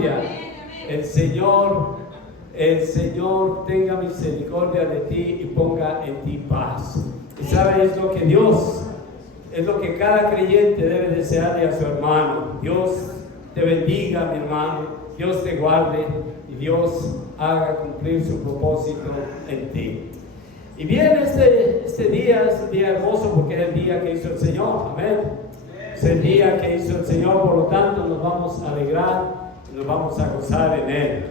misericordia. El Señor tenga misericordia de ti y ponga en ti paz. Y sabes lo que Dios, es lo que cada creyente debe desearle a su hermano. Dios te bendiga, mi hermano. Dios te guarde y Dios haga cumplir su propósito en ti. Y bien, este día es un día hermoso porque es el día que hizo el Señor. Amén. Es el día que hizo el Señor, por lo tanto nos vamos a alegrar y nos vamos a gozar en Él.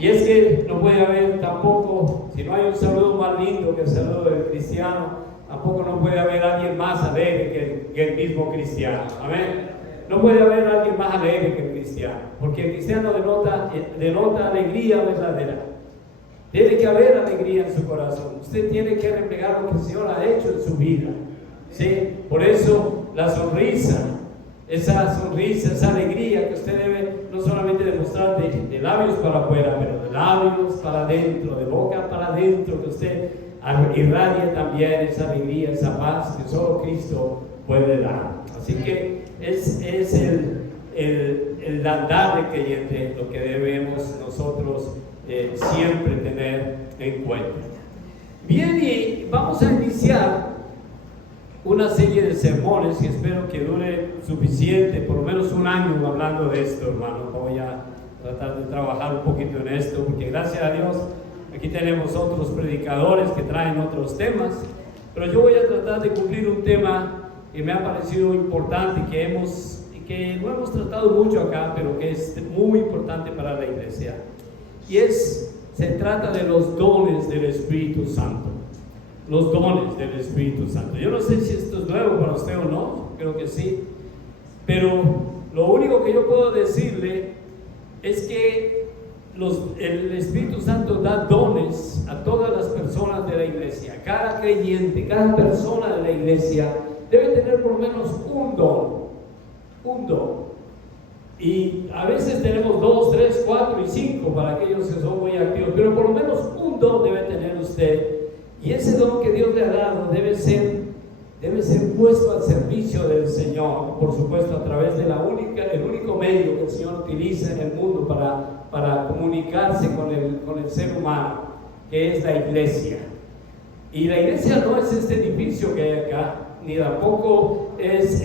Y es que no puede haber tampoco, si no hay un saludo más lindo que el saludo del cristiano, tampoco no puede haber alguien más alegre que el mismo cristiano. Amén. No puede haber alguien más alegre que el cristiano, porque el cristiano denota alegría verdadera. Tiene que haber alegría en su corazón. Usted tiene que reflejar lo que el Señor ha hecho en su vida. ¿Sí? Por eso la sonrisa, esa alegría que usted debe no solamente demostrar de labios para afuera, pero de labios para adentro, de boca para adentro, que usted irradie también esa alegría, esa paz que solo Cristo puede dar. Así que es el andar de creyente lo que debemos nosotros siempre tener en cuenta. Bien, y vamos a iniciar una serie de sermones que espero que dure suficiente, por lo menos un año hablando de esto, hermano. Voy a tratar de trabajar un poquito en esto, porque gracias a Dios aquí tenemos otros predicadores que traen otros temas, pero yo voy a tratar de cumplir un tema que me ha parecido importante y que no hemos tratado mucho acá, pero que es muy importante para la iglesia. Y se trata de los dones del Espíritu Santo. Los dones del Espíritu Santo. Yo no sé si esto es nuevo para usted o no, creo que sí. Pero lo único que yo puedo decirle es que el Espíritu Santo da dones a todas las personas de la iglesia. Cada creyente, cada persona de la iglesia debe tener por lo menos un don. Un don. Y a veces tenemos 2, 3, 4 y 5 para aquellos que son muy activos, pero por lo menos un don debe tener usted. Y ese don que Dios le ha dado debe ser puesto al servicio del Señor, por supuesto a través de el único medio que el Señor utiliza en el mundo para comunicarse con el ser humano, que es la iglesia. Y la iglesia no es este edificio que hay acá, ni tampoco es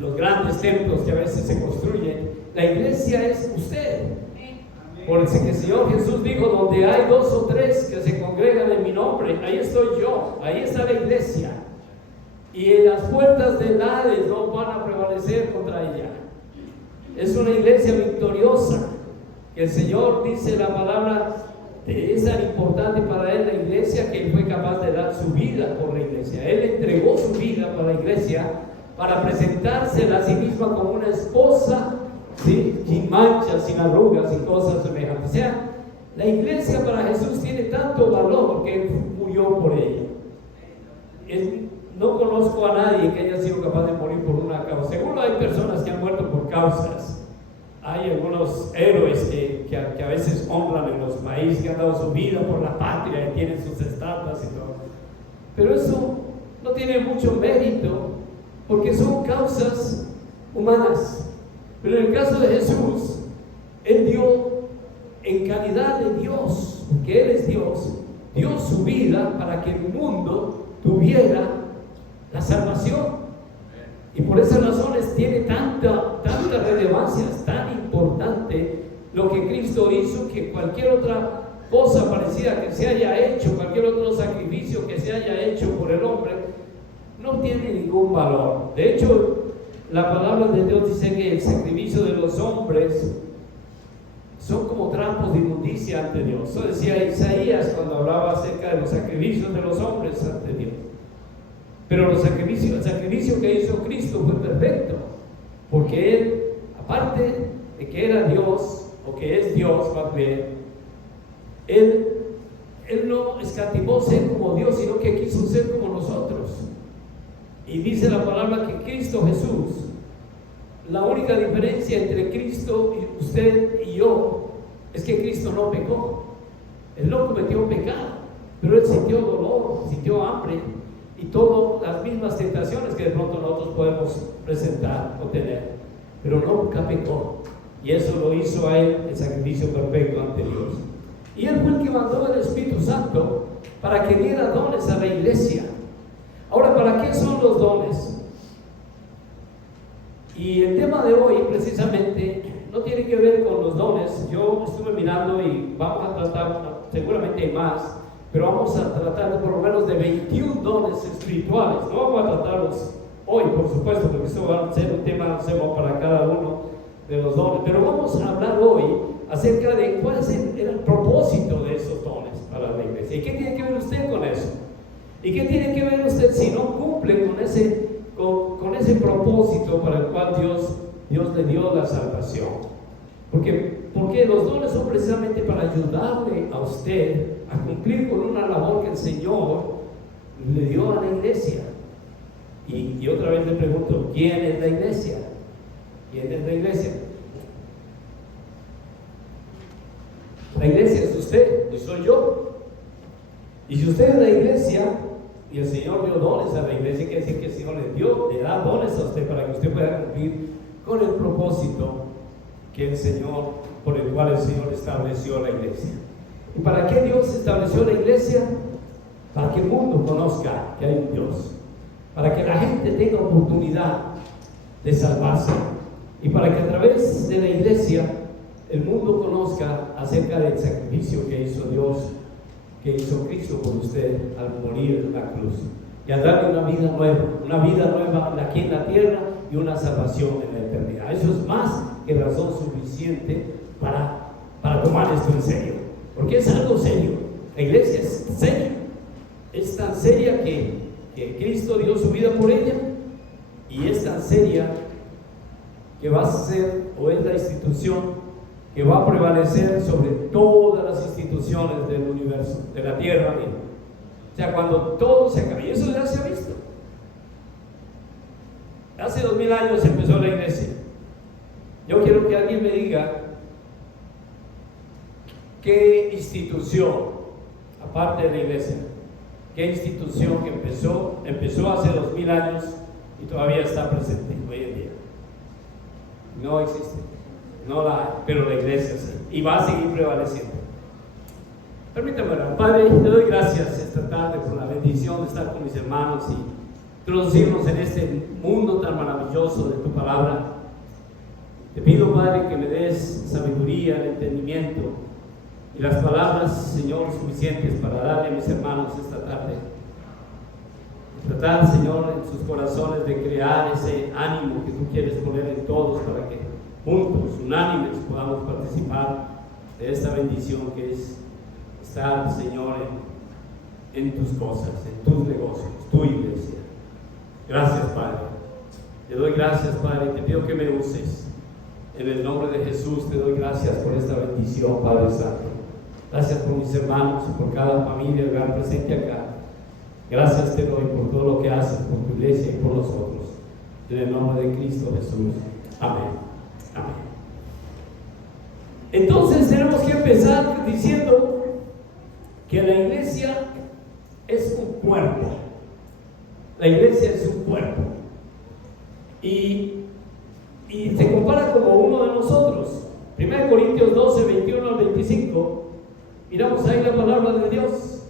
los grandes templos que a veces se construyen. La iglesia es usted. Porque el Señor Jesús dijo: donde hay 2 o 3 que se congregan en mi nombre, ahí estoy yo, ahí está la iglesia. Y las puertas del Hades no van a prevalecer contra ella. Es una iglesia victoriosa. El Señor dice la palabra, es tan importante para Él la iglesia que Él fue capaz de dar su vida por la iglesia. Él entregó su vida para la iglesia para presentársela a sí misma como una esposa, ¿sí?, sin manchas, sin arrugas y cosas semejantes. O sea, la iglesia para Jesús tiene tanto valor que Él murió por ella. No conozco a nadie que haya sido capaz de morir por una causa. Seguro hay personas que han muerto por causas. Hay algunos héroes que a veces honran en los países, que han dado su vida por la patria y tienen sus estatuas y todo. Pero eso no tiene mucho mérito porque son causas humanas. Pero en el caso de Jesús, Él dio en calidad de Dios, porque Él es Dios, dio su vida para que el mundo tuviera la salvación. Y por esas razones tiene tanta relevancia, es tan importante lo que Cristo hizo, que cualquier otra cosa parecida que se haya hecho, cualquier otro sacrificio que se haya hecho por el hombre, no tiene ningún valor. De hecho, la palabra de Dios dice que el sacrificio de los hombres son como trampos de inmundicia ante Dios. Eso decía Isaías cuando hablaba acerca de los sacrificios de los hombres ante Dios. Pero el sacrificio que hizo Cristo fue perfecto, porque Él, aparte de que era Dios, o que es Dios más bien, Él no escatimó ser como Dios, sino que quiso ser como nosotros. Y dice la palabra que Cristo Jesús, la única diferencia entre Cristo y usted y yo es que Cristo no pecó. Él no cometió pecado, pero Él sintió dolor, sintió hambre y todas las mismas tentaciones que de pronto nosotros podemos presentar o tener. pero nunca pecó. Y eso lo hizo a él el sacrificio perfecto ante Dios. Y él fue el que mandó el Espíritu Santo para que diera dones a la iglesia. Ahora, ¿para qué son los dones? Y el tema de hoy precisamente no tiene que ver con los dones. Yo estuve mirando y vamos a tratar, seguramente hay más, pero vamos a tratar por lo menos de 21 dones espirituales. No vamos a tratarlos hoy, por supuesto, porque esto va a ser un tema para cada uno de los dones, pero vamos a hablar hoy acerca de cuál es el propósito de esos dones para la iglesia. ¿Y qué tiene que ver usted con eso? ¿Y qué tiene que ver usted si no cumple con ese propósito para el cual Dios le dio la salvación? Porque los dones son precisamente para ayudarle a usted a cumplir con una labor que el Señor le dio a la iglesia. Y otra vez le pregunto, ¿quién es la iglesia? ¿Quién es la iglesia? La iglesia es usted y soy yo. Y si usted es la iglesia y el Señor dio dones a la iglesia, quiere decir que el Señor le da dones a usted para que usted pueda cumplir con el propósito que el Señor, por el cual el Señor estableció la iglesia. ¿Y para qué Dios estableció la iglesia? Para que el mundo conozca que hay un Dios, para que la gente tenga oportunidad de salvarse, y para que a través de la iglesia el mundo conozca acerca del sacrificio que hizo Dios, que hizo Cristo por usted al morir en la cruz y al darle una vida nueva aquí en la tierra y una salvación en la eternidad. Eso es más que razón suficiente para tomar esto en serio, porque es algo serio. La iglesia es seria, es tan seria que Cristo dio su vida por ella, y es tan seria que va a ser, o es la institución que va a prevalecer sobre todas las instituciones del universo, de la tierra. O sea, cuando todo se acabe, y eso ya se ha visto. Hace 2000 años empezó la iglesia. Yo quiero que alguien me diga qué institución, aparte de la iglesia, qué institución que empezó hace 2000 años y todavía está presente hoy en día. No existe, no la hay, pero la iglesia sí, y va a seguir prevaleciendo. Permítame orar. Padre, te doy gracias esta tarde por la bendición de estar con mis hermanos y introducirnos en este mundo tan maravilloso de tu palabra. Te pido, Padre, que me des sabiduría, el entendimiento y las palabras, Señor, suficientes para darle a mis hermanos esta tarde. Tratar, Señor, en sus corazones de crear ese ánimo que tú quieres poner en todos para que juntos, unánimes, podamos participar de esta bendición que es estar, Señor, en tus cosas, en tus negocios, tu iglesia. Gracias, Padre. Te doy gracias, Padre, y te pido que me uses. En el nombre de Jesús te doy gracias por esta bendición, Padre Santo. Gracias por mis hermanos y por cada familia que va presente acá. Gracias te doy por todo lo que haces por tu iglesia y por nosotros. En el nombre de Cristo Jesús. Amén. Amén. Entonces tenemos que empezar diciendo que la iglesia es un cuerpo. La iglesia es un cuerpo. Y se compara como uno de nosotros. 1 Corintios 12, 21 al 25. Miramos ahí la palabra de Dios.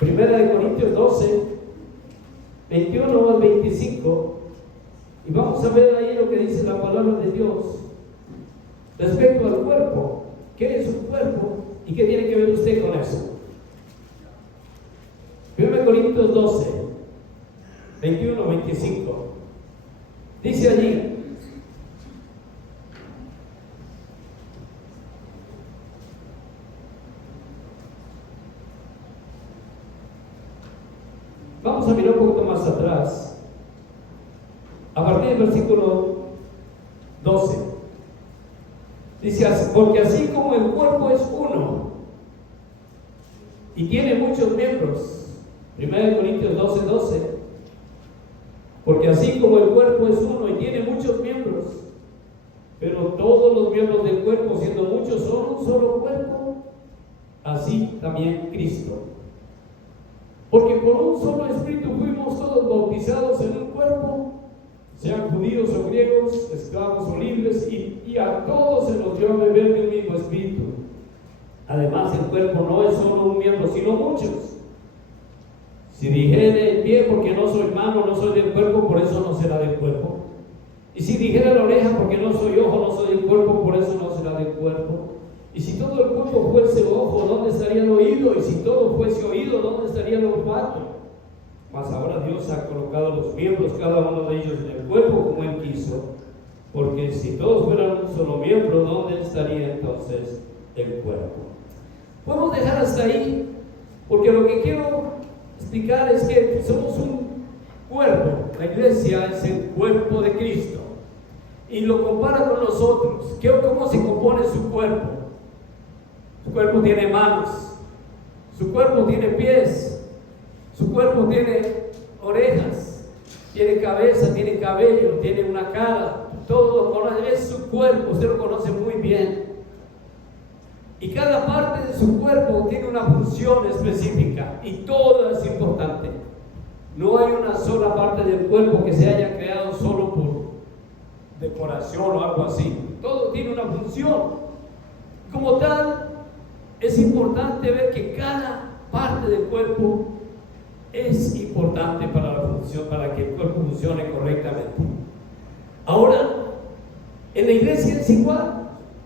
1 Corintios 12, 21 al 25. Y vamos a ver ahí lo que dice la palabra de Dios respecto al cuerpo. ¿Qué es un cuerpo? ¿Y qué tiene que ver usted con eso? 1 Corintios 12, 21, 25. Dice allí: vamos a mirar un poquito más atrás, a partir del versículo 12. Dice: porque así como el cuerpo es uno y tiene muchos miembros. 1 Corintios 12, 12. Porque así como el cuerpo es uno y tiene muchos miembros, pero todos los miembros del cuerpo, siendo muchos, son un solo cuerpo, así también Cristo. Porque por un solo espíritu fuimos todos bautizados en un cuerpo, sean judíos o griegos, esclavos o libres, y a todos se nos dio a beber de un mismo espíritu. Además, el cuerpo no es solo un miembro, sino muchos. Si dijere el pie, porque no soy mano, no soy del cuerpo, por eso no será del cuerpo. Y si dijera la oreja, porque no soy ojo, no soy del cuerpo, por eso no será del cuerpo. Y si todo el cuerpo fuese ojo, ¿dónde estaría el oído? Y si todo fuese oído, ¿dónde estaría el olfato? Mas ahora Dios ha colocado los miembros, cada uno de ellos, en el cuerpo como Él quiso. Porque si todos fueran un solo miembro, ¿dónde estaría entonces el cuerpo? Podemos dejar hasta ahí, porque lo que quiero explicar es que somos un cuerpo. La iglesia es el cuerpo de Cristo. Y lo compara con nosotros. ¿Cómo se compone su cuerpo? Su cuerpo tiene manos, su cuerpo tiene pies, su cuerpo tiene orejas, tiene cabeza, tiene cabello, tiene una cara. Todo lo conoce, es su cuerpo, usted lo conoce muy bien. Y cada parte de su cuerpo tiene una función específica y todo es importante. No hay una sola parte del cuerpo que se haya creado solo por decoración o algo así. Todo tiene una función. Como tal, es importante ver que cada parte del cuerpo es importante para la función, para que el cuerpo funcione correctamente. Ahora, en la iglesia es igual.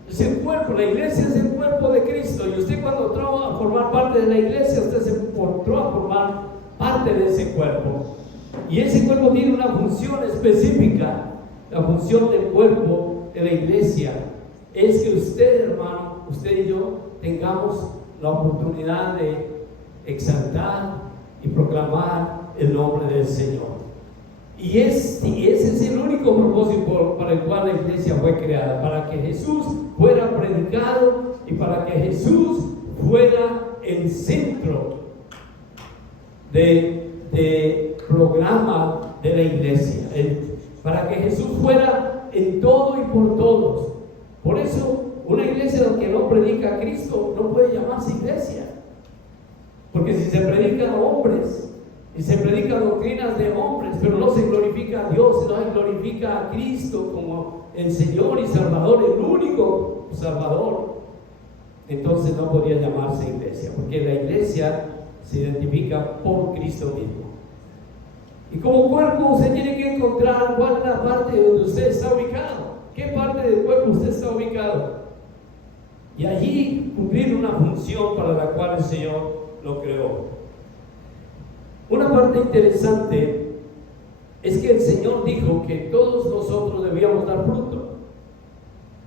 Es el cuerpo, la iglesia es el cuerpo de Cristo. Y usted, cuando entró a formar parte de la iglesia, usted se entró a formar parte de ese cuerpo. Y ese cuerpo tiene una función específica. La función del cuerpo de la iglesia es que usted, hermano, usted y yo, tengamos la oportunidad de exaltar y proclamar el nombre del Señor. Y ese es el único propósito para el cual la iglesia fue creada, para que Jesús fuera predicado y para que Jesús fuera el centro de programa de la iglesia, para que Jesús fuera en todo y por todos. Por eso, una iglesia que no predica a Cristo no puede llamarse iglesia, porque si se predican hombres y se predican doctrinas de hombres, pero no se glorifica a Dios, no se glorifica a Cristo como el Señor y Salvador, el único Salvador, entonces no podría llamarse iglesia, porque la iglesia se identifica por Cristo mismo. Y como cuerpo usted tiene que encontrar cuál es la parte donde usted está ubicado, qué parte del cuerpo usted está ubicado, y allí cumplir una función para la cual el Señor lo creó. Una parte interesante es que el Señor dijo que todos nosotros debíamos dar fruto.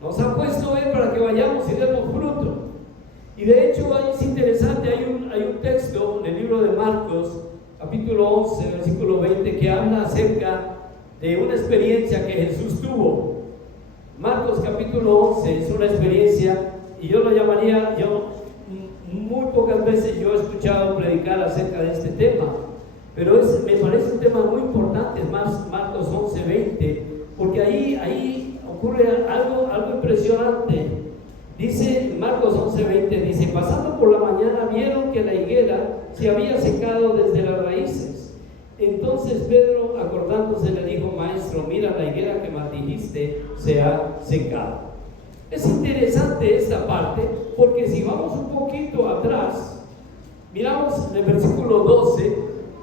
Nos ha puesto Él para que vayamos y demos fruto. Y de hecho es interesante, hay un texto en el libro de Marcos, capítulo 11, versículo 20, que habla acerca de una experiencia que Jesús tuvo. Marcos capítulo 11 es una experiencia, y yo lo llamaría, muy pocas veces yo he escuchado predicar acerca de este tema, pero me parece un tema muy importante, es más, Marcos 11, 20, porque ahí ocurre algo impresionante. Dice Marcos 11, 20, dice: pasando por la mañana vieron que la higuera se había secado desde las raíces. Entonces Pedro, acordándose, le dijo: Maestro, mira, la higuera que maldijiste se ha secado. Es interesante esta parte, porque si vamos un poquito atrás, miramos en el versículo 12,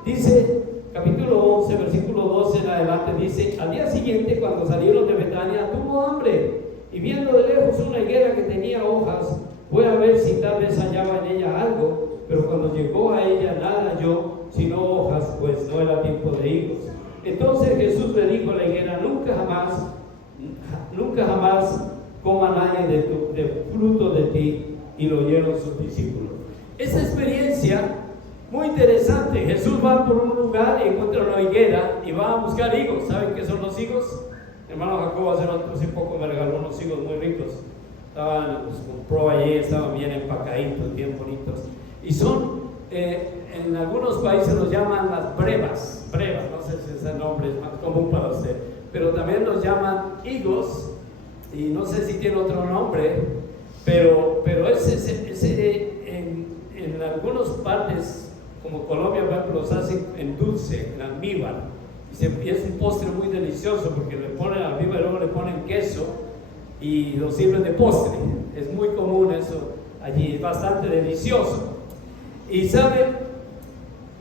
dice, capítulo 11, versículo 12 en adelante, dice: al día siguiente, cuando salieron de Betania, tuvo hambre, y viendo de lejos una higuera que tenía hojas, fue a ver si tal vez hallaba en ella algo, pero cuando llegó a ella nada halló, sino hojas, pues no era tiempo de higos. Entonces Jesús le dijo a la higuera: nunca jamás coma nadie de fruto de ti. Y lo oyeron sus discípulos. Esta experiencia muy interesante. Jesús va por un lugar y encuentra una higuera y va a buscar higos. ¿Saben qué son los higos? Mi hermano Jacobo hace poco me regaló unos higos muy ricos. Los compró allí, estaban bien empacaditos, bien bonitos. Y son, en algunos países los llaman las brevas, no sé si ese nombre es más común para usted, pero también los llaman higos, y no sé si tiene otro nombre, pero en algunas partes, como Colombia, por ejemplo, los hacen en dulce, en almíbar, Y es un postre muy delicioso porque le ponen al viva y luego le ponen queso y lo sirven de postre. Es muy común eso allí, es bastante delicioso. Y saben,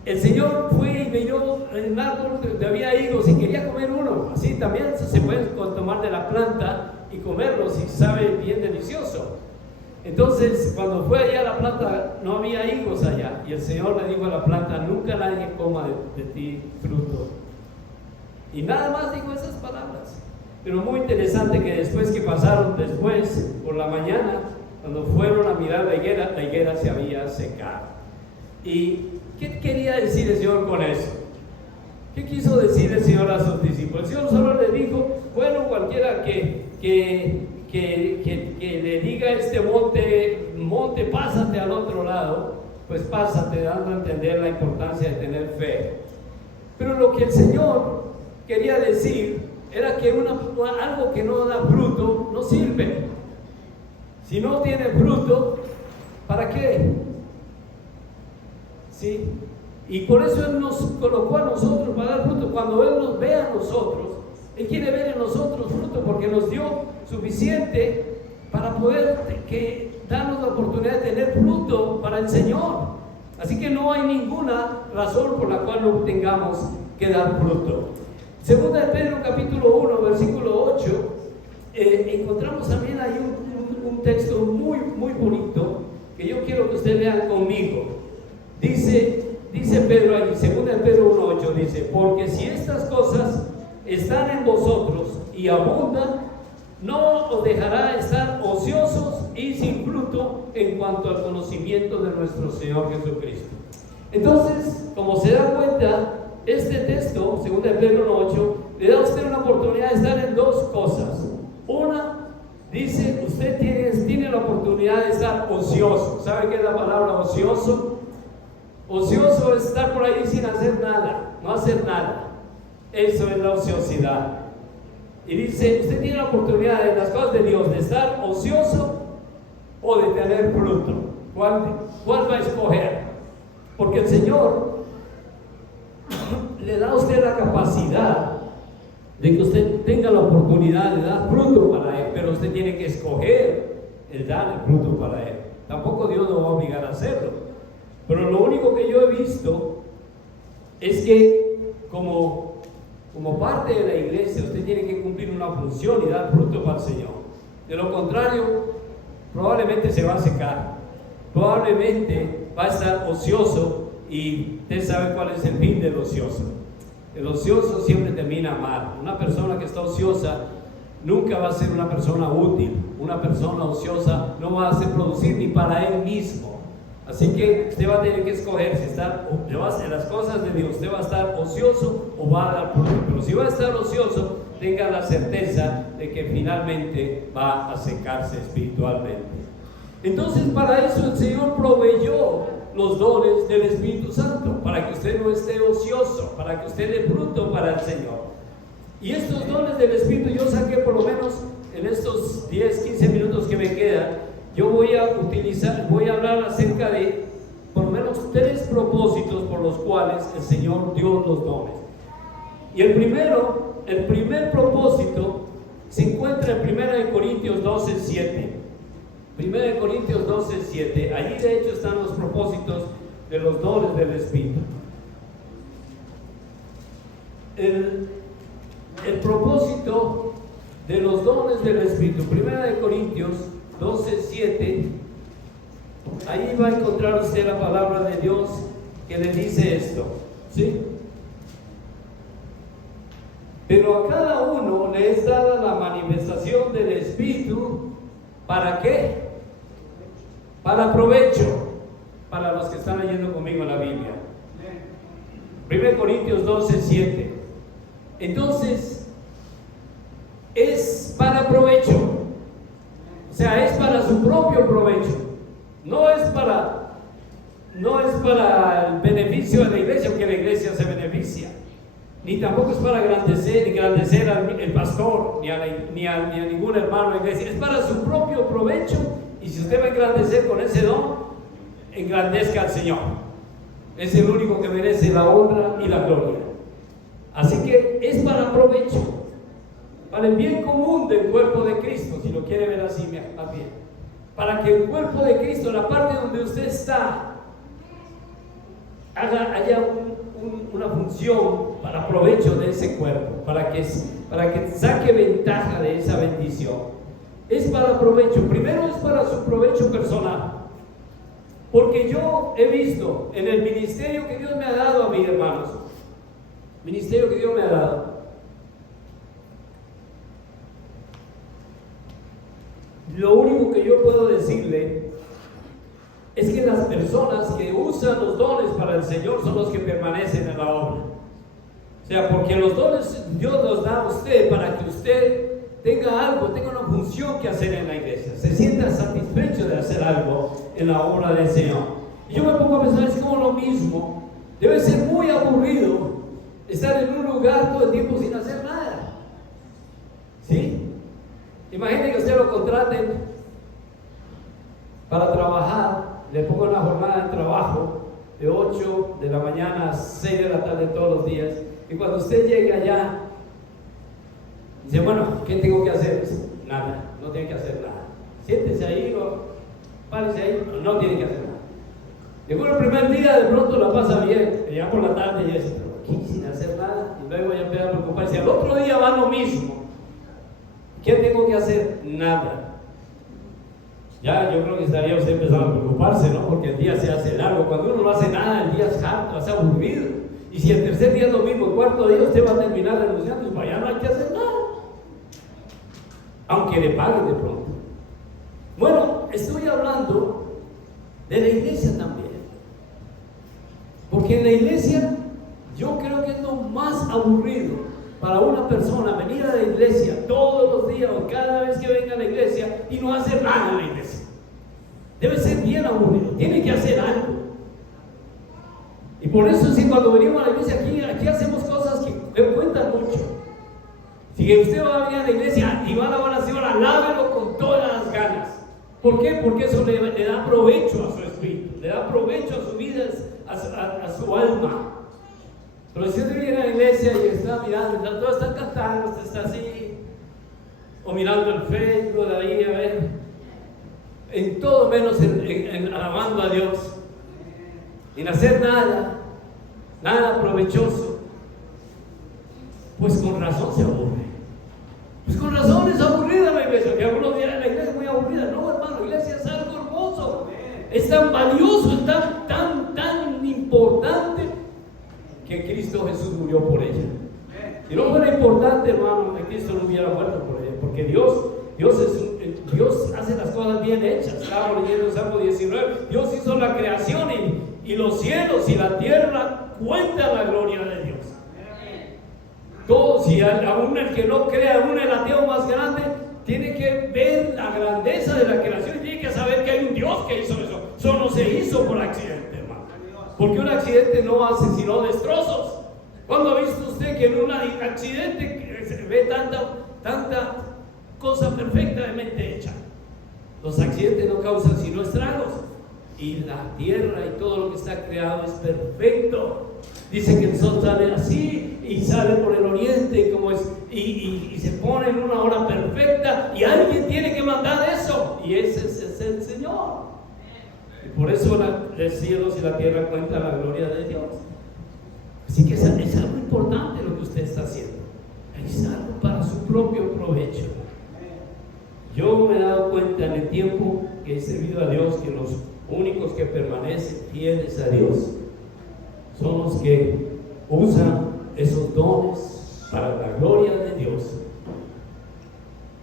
el Señor fue y miró en un árbol donde había higos y quería comer uno. Así también se puede tomar de la planta y comerlos y sabe bien delicioso. Entonces, cuando fue allá a la planta, no había higos allá. Y el Señor le dijo a la planta: nunca nadie coma de ti fruto. Y nada más dijo esas palabras. Pero muy interesante que después por la mañana, cuando fueron a mirar la higuera se había secado. ¿Y qué quería decir el Señor con eso? ¿Qué quiso decir el Señor a sus discípulos? El Señor solo le dijo: bueno, cualquiera que le diga a este monte, pásate al otro lado, pues pásate, dando a entender la importancia de tener fe. Pero lo que el Señor quería decir era que algo que no da fruto no sirve. Si no tiene fruto, ¿para qué? ¿Sí? Y por eso Él nos colocó a nosotros para dar fruto. Cuando Él nos ve a nosotros, Él quiere ver en nosotros fruto, porque nos dio suficiente para poder darnos la oportunidad de tener fruto para el Señor. Así que no hay ninguna razón por la cual no tengamos que dar fruto. Segunda de Pedro capítulo 1 versículo 8, encontramos también ahí un texto muy, muy bonito que yo quiero que ustedes lean conmigo. Dice Pedro ahí, segunda de Pedro 1:8, dice: porque si estas cosas están en vosotros y abundan, no os dejará estar ociosos y sin fruto en cuanto al conocimiento de nuestro Señor Jesucristo. Entonces, como se da cuenta, este texto, 2 de Pedro 1:8, le da a usted una oportunidad de estar en dos cosas. Una, dice, usted tiene la oportunidad de estar ocioso. ¿Sabe qué es la palabra ocioso? Ocioso es estar por ahí sin hacer nada, no hacer nada. Eso es la ociosidad. Y dice, usted tiene la oportunidad en las cosas de Dios de estar ocioso o de tener fruto. ¿Cuál va a escoger? Porque el Señor le da a usted la capacidad de que usted tenga la oportunidad de dar fruto para Él, pero usted tiene que escoger el dar el fruto para Él. Tampoco Dios lo va a obligar a hacerlo. Pero lo único que yo he visto es que como parte de la iglesia usted tiene que cumplir una función y dar fruto para el Señor. De lo contrario, probablemente se va a secar, probablemente va a estar ocioso, y usted sabe cuál es el fin del ocioso. El ocioso siempre termina mal. Una persona que está ociosa nunca va a ser una persona útil. Una persona ociosa no va a hacer producir ni para él mismo. Así que usted va a tener que escoger si en las cosas de Dios usted va a estar ocioso o va a dar fruto. Pero si va a estar ocioso, tenga la certeza de que finalmente va a secarse espiritualmente. Entonces, para eso el Señor proveyó los dones del Espíritu Santo, para que usted no esté ocioso, para que usted dé fruto para el Señor. Y estos dones del Espíritu yo saqué, por lo menos en estos 10-15 minutos que me quedan, yo voy a hablar acerca de por lo menos 3 propósitos por los cuales el Señor dio los dones. Y el primer propósito se encuentra en 1 Corintios 12:7. 1 Corintios 12:7. Allí de hecho están los propósitos de los dones del Espíritu. El propósito de los dones del Espíritu, 1 Corintios 12:7. Ahí va a encontrar usted la palabra de Dios que le dice esto, ¿sí? Pero a cada uno le es dada la manifestación del Espíritu. ¿Para qué? Para provecho, para los que están leyendo conmigo en la Biblia. 1 Corintios 12:7. Entonces, es para provecho, o sea, es para su propio provecho, no es para el beneficio de la iglesia, porque la iglesia se beneficia, ni tampoco es para engrandecer al pastor, ni a ningún hermano de la iglesia. Es para su propio provecho, y si usted va a engrandecer con ese don, engrandezca al Señor. Es el único que merece la honra y la gloria. Así que es para provecho, para el bien común del cuerpo de Cristo, si lo quiere ver así, más bien. Para que el cuerpo de Cristo, la parte donde usted está, haya una función para provecho de ese cuerpo, para que saque ventaja de esa bendición. Es para provecho. Primero es para su provecho personal, porque yo he visto en el ministerio que Dios me ha dado a mí, hermanos, ministerio que Dios me ha dado, lo único que yo puedo decirle es que las personas que usan los dones para el Señor son los que permanecen en la obra. O sea, porque los dones Dios los da a usted para que usted tenga algo, tenga una función que hacer en la iglesia, se sienta satisfecho de hacer algo en la obra del Señor. Y yo me pongo a pensar, es como lo mismo, debe ser muy aburrido estar en un lugar todo el tiempo sin hacer nada. ¿Sí? Imagine que usted lo contraten para trabajar, le pongo una jornada de trabajo de 8 de la mañana a 6 de la tarde todos los días, y cuando usted llegue allá, dice, bueno, ¿qué tengo que hacer? Nada, no tiene que hacer nada. Siéntese ahí o párese ahí, no tiene que hacer nada. Llegó el primer día, de pronto la pasa bien, y ya por la tarde ya dice, pero aquí sin hacer nada, y luego ya empieza a preocuparse. Al otro día va lo mismo. ¿Qué tengo que hacer? Nada. Ya yo creo que estaría usted empezando a preocuparse, ¿no? Porque el día se hace largo. Cuando uno no hace nada, el día es harto, es aburrido. Y si el tercer día es lo mismo, el cuarto día usted va a terminar renunciando, y para allá no hay que hacer nada, aunque le paguen de pronto. Bueno, estoy hablando de la iglesia también, porque en la iglesia yo creo que es lo más aburrido para una persona venir a la iglesia todos los días o cada vez que venga a la iglesia y no hacer nada en la iglesia. Debe ser bien aburrido, tiene que hacer algo. Y por eso sí, cuando venimos a la iglesia aquí hacemos cosas que cuentan mucho. Si usted va a venir a la iglesia y va a la oración, alábelo con todas las ganas. ¿Por qué? Porque eso le da provecho a su espíritu, le da provecho a su vida, a su alma. Pero si usted viene a la iglesia y está mirando, todos están cantando, usted está así, o mirando el Facebook de ahí, a ver, en todo menos en alabando a Dios, sin hacer nada provechoso, pues con razón se aburre. Pues con razón es aburrida la iglesia, que algunos dirán la iglesia es muy aburrida. No, hermano, la iglesia es algo hermoso, es tan valioso, es tan importante, que Cristo Jesús murió por ella. Si no fuera importante, hermano, que Cristo no hubiera muerto por ella, porque Dios hace las cosas bien hechas. Estaba leyendo el Salmo 19, Dios hizo la creación y los cielos y la tierra cuentan la gloria de Dios. Todos, y aún el que no crea, aún el ateo más grande, tiene que ver la grandeza de la creación y tiene que saber que hay un Dios que hizo eso. Eso no se hizo por accidente, hermano, porque un accidente no hace sino destrozos. ¿Cuándo ha visto usted que en un accidente se ve tanta cosa perfectamente hecha? Los accidentes no causan sino estragos, y la tierra y todo lo que está creado es perfecto. Dice que el sol sale así y sale por el oriente y se pone en una hora perfecta, y alguien tiene que mandar eso, y ese es el Señor. Y por eso los cielos y la tierra cuentan la gloria de Dios. Así que es algo importante lo que usted está haciendo, es algo para su propio provecho. Yo me he dado cuenta en el tiempo que he servido a Dios que los únicos que permanecen fieles a Dios son los que usan esos dones para la gloria de Dios,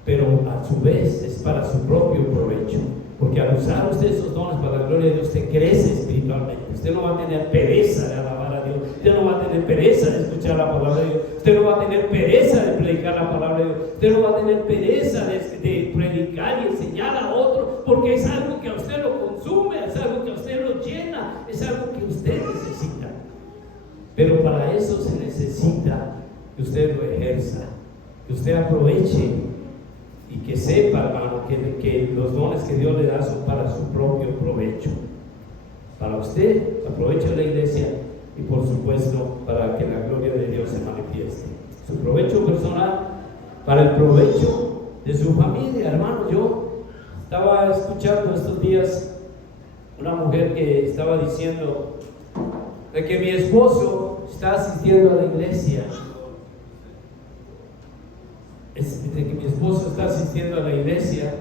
pero a su vez es para su propio provecho, porque al usar usted esos dones para la gloria de Dios, usted crece espiritualmente. Usted no va a tener pereza de alabar a Dios, usted no va a tener pereza de escuchar la palabra de Dios, usted no va a tener pereza de predicar la palabra de Dios, usted no va a tener pereza de predicar y enseñar a otro, porque es algo que a usted lo consume, es algo que a usted lo llena, es algo que usted necesita. Pero para eso se necesita que usted lo ejerza, que usted aproveche y que sepa, hermano, que los dones que Dios le da son para su propio provecho. Para usted, aproveche la iglesia y por supuesto para que la gloria de Dios se manifieste. Su provecho personal, para el provecho de su familia. Hermano, yo estaba escuchando estos días una mujer que estaba diciendo de que mi esposo está asistiendo a la iglesia. De que mi esposo está asistiendo a la iglesia.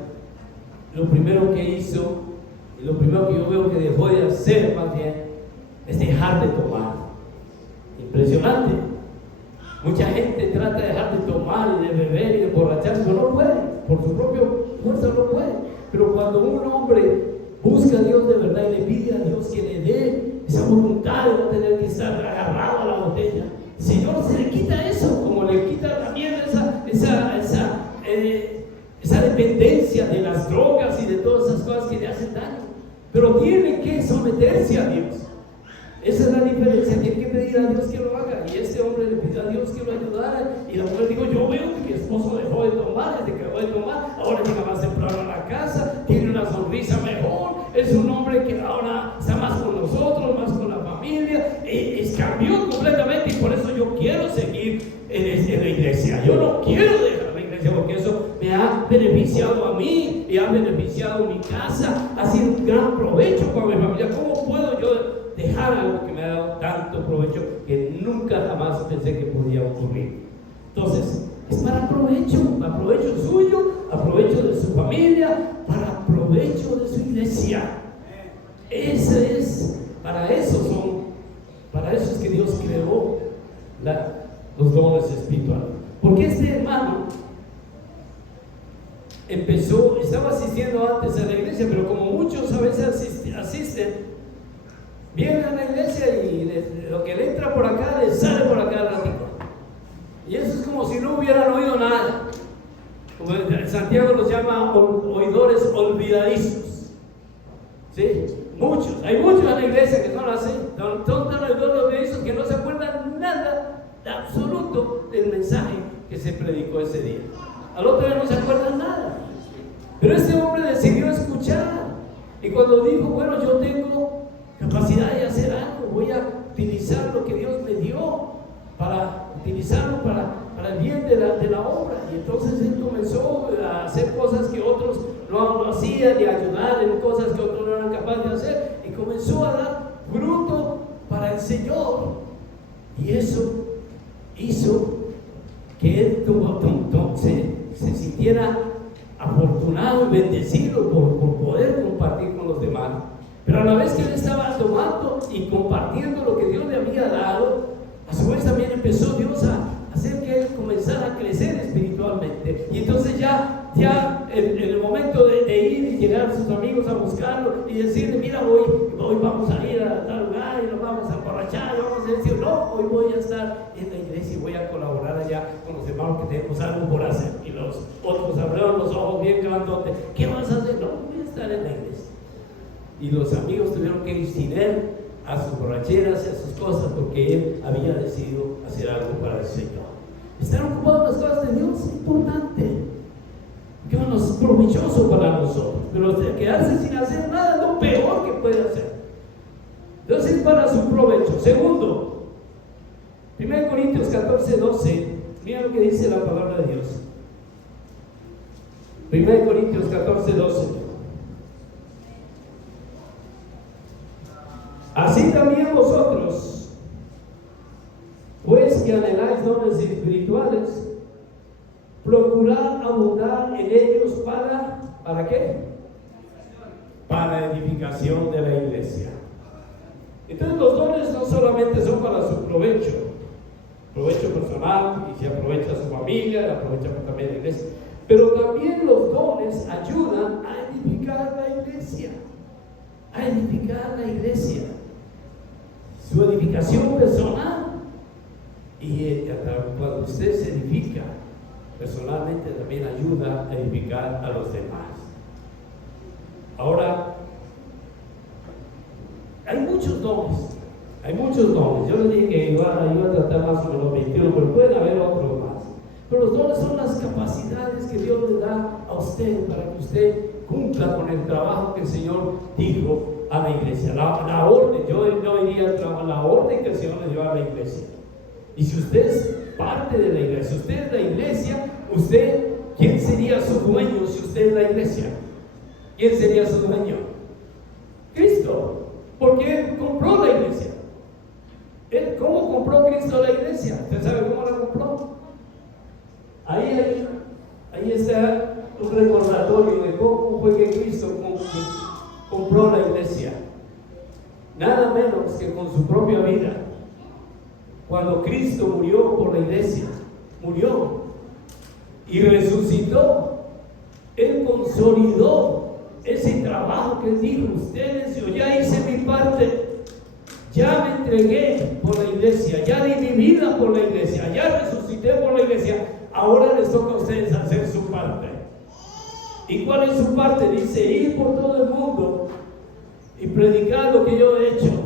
Lo primero que hizo, y lo primero que yo veo que dejó de hacer más bien, es dejar de tomar. Impresionante. Mucha gente trata de dejar de tomar y de beber y de emborracharse, pero no puede, por su propia fuerza no puede. Pero cuando un hombre busca a Dios de verdad y le pide a Dios que le dé esa voluntad de no tener que estar agarrado a la botella, el Señor se le quita eso, como le quita también esa dependencia de las drogas y de todas esas cosas que le hacen daño. Pero tiene que someterse a Dios. Esa es la diferencia. Tiene que pedir a Dios que lo haga. Y este hombre le pidió a Dios que lo ayudara. Y la mujer dijo: yo veo que mi esposo dejó de tomar, desde que dejó de tomar, ahora llega más temprano a la casa, tiene una sonrisa mejor, es un hombre que ahora está más con nosotros, más con la familia, y cambió completamente. Y por eso yo quiero seguir en la iglesia. Yo no quiero dejar la iglesia, porque eso me ha beneficiado a mí y ha beneficiado mi casa, ha sido un gran provecho para mi familia. ¿Cómo puedo yo dejar algo que me ha dado tanto provecho que nunca jamás pensé que podía ocurrir? Entonces, es para provecho suyo, a provecho de su familia, para provecho de su iglesia. Para eso es que Dios creó los dones espirituales. Porque este hermano estaba asistiendo antes a la iglesia, pero como muchos a veces asisten, vienen a la iglesia y lo que le entra por acá, le sale por acá al ratito. Y eso es como si no hubieran oído nada. Como Santiago los llama oidores olvidadizos. ¿Sí? Hay muchos en la iglesia que son así. Son tan oidores olvidadizos que no se acuerdan nada de absoluto del mensaje que se predicó ese día. Al otro día no se acuerdan nada. Pero este hombre decidió escuchar. Y cuando dijo: bueno, yo tengo capacidad de hacer algo, voy a utilizar lo que Dios me dio para utilizarlo para el bien de la obra. Y entonces él comenzó a hacer cosas que otros no hacían, y a ayudar en cosas que otros no eran capaces de hacer, y comenzó a dar fruto para el Señor. Y eso hizo que él se sintiera afortunado y bendecido por poder compartir con los demás. Pero a la vez que él estaba tomando y compartiendo lo que Dios le había dado, a su vez también empezó Dios a hacer que él comenzara a crecer espiritualmente. Y entonces ya en el momento de ir y llegar a sus amigos a buscarlo y decirle: mira, hoy vamos a ir a tal lugar y nos vamos a emborrachar, y vamos a decir: no, hoy voy a estar en la iglesia y voy a colaborar allá con los hermanos que tenemos algo por hacer. Y los otros abrieron los ojos bien grandotes: ¿qué vas a hacer? No, voy a estar en la iglesia. Y los amigos tuvieron que ir sin él a sus borracheras y a sus cosas, porque él había decidido hacer algo para el Señor. Estar ocupado en las cosas de Dios es importante, que es provechoso para nosotros, pero quedarse sin hacer nada es lo peor que puede hacer. Entonces es para su provecho. Segundo, 1 Corintios 14:12, mira lo que dice la palabra de Dios. 1 Corintios 14:12. Así también vosotros, pues que anheláis dones espirituales, procurad abundar en ellos ¿para qué? Para edificación de la iglesia. Entonces los dones no solamente son para su provecho personal, y se aprovecha su familia, aprovecha también la iglesia, pero también los dones ayudan a edificar la iglesia. Su edificación personal, y cuando usted se edifica personalmente, también ayuda a edificar a los demás. Ahora, hay muchos dones. Yo les dije que iba a tratar más o menos 21, pero pueden haber otros más. Pero los dones son las capacidades que Dios le da a usted para que usted cumpla con el trabajo que el Señor dijo a la iglesia. La orden, yo no iría al trabajo, la orden que el Señor le dio a la iglesia. Y si usted es parte de la iglesia, si usted es la iglesia, usted, ¿quién sería su dueño si usted es la iglesia? ¿Quién sería su dueño? Cristo, porque Él compró la iglesia. ¿Cómo compró Cristo la iglesia? ¿Usted sabe cómo la compró? Ahí está un recordatorio de cómo fue que Cristo compró la iglesia. Nada menos que con su propia vida. Cuando Cristo murió por la iglesia, murió y resucitó, Él consolidó ese trabajo que Él dijo: ustedes, yo ya hice mi parte, ya me entregué por la iglesia, ya di mi vida por la iglesia, ya resucité por la iglesia, ahora les toca a ustedes hacer su parte. ¿Y cuál es su parte? Dice: ir por todo el mundo y predicar lo que yo he hecho.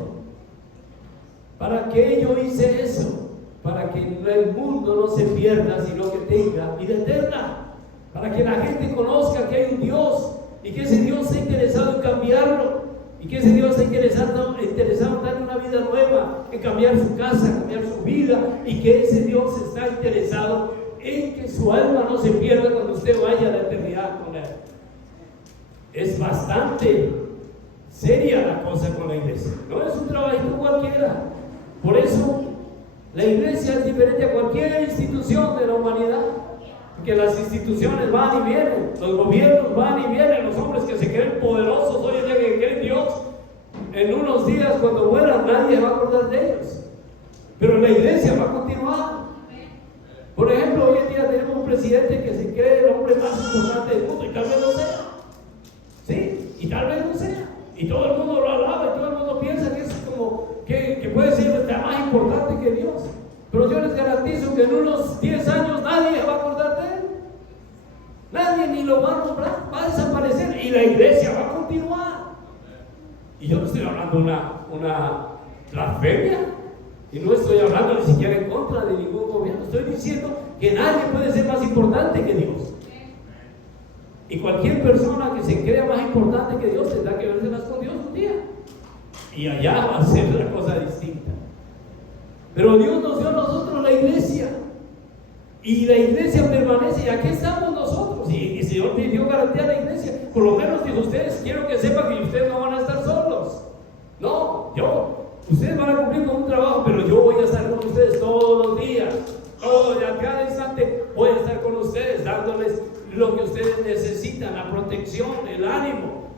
¿Para qué yo hice eso? Para que el mundo no se pierda, sino que tenga vida eterna. Para que la gente conozca que hay un Dios y que ese Dios está interesado en cambiarlo, y que ese Dios está interesado en darle una vida nueva, en cambiar su casa, cambiar su vida, y que ese Dios está interesado en que su alma no se pierda cuando usted vaya a la eternidad con Él. Es bastante seria la cosa con la iglesia, no es un trabajito cualquiera. Por eso la iglesia es diferente a cualquier institución de la humanidad, porque las instituciones van y vienen, los gobiernos van y vienen, los hombres que se creen poderosos hoy en día, que creen Dios, en unos días cuando mueran nadie va a acordar de ellos, pero la iglesia va a continuar. Por ejemplo, hoy en día tenemos un presidente que se cree el hombre más importante del mundo, y tal vez no sea, ¿sí? Y tal vez no sea, y todo el mundo lo alaba, y todo el mundo piensa que es como que puede ser más importante que Dios. Pero yo les garantizo que en unos 10 años nadie va a acordar de Él, nadie ni lo va a nombrar, va a desaparecer, y la iglesia va a continuar. Y yo no estoy hablando una blasfemia, y no estoy hablando ni siquiera en contra de ningún gobierno. Estoy diciendo que nadie puede ser más importante que Dios, y cualquier persona que se crea más importante que Dios tendrá que verse con Dios un día, y allá va a ser la cosa distinta. Pero Dios nos dio a nosotros la iglesia, y la iglesia permanece, y aquí estamos nosotros, y el Señor dio garantía a la iglesia. Por lo menos dijo: ustedes, quiero que sepan que ustedes no van a estar solos. No, ustedes van a cumplir con un trabajo, pero yo voy a estar con ustedes todos los días, a cada instante voy a estar con ustedes, dándoles lo que ustedes necesitan, la protección, el ánimo.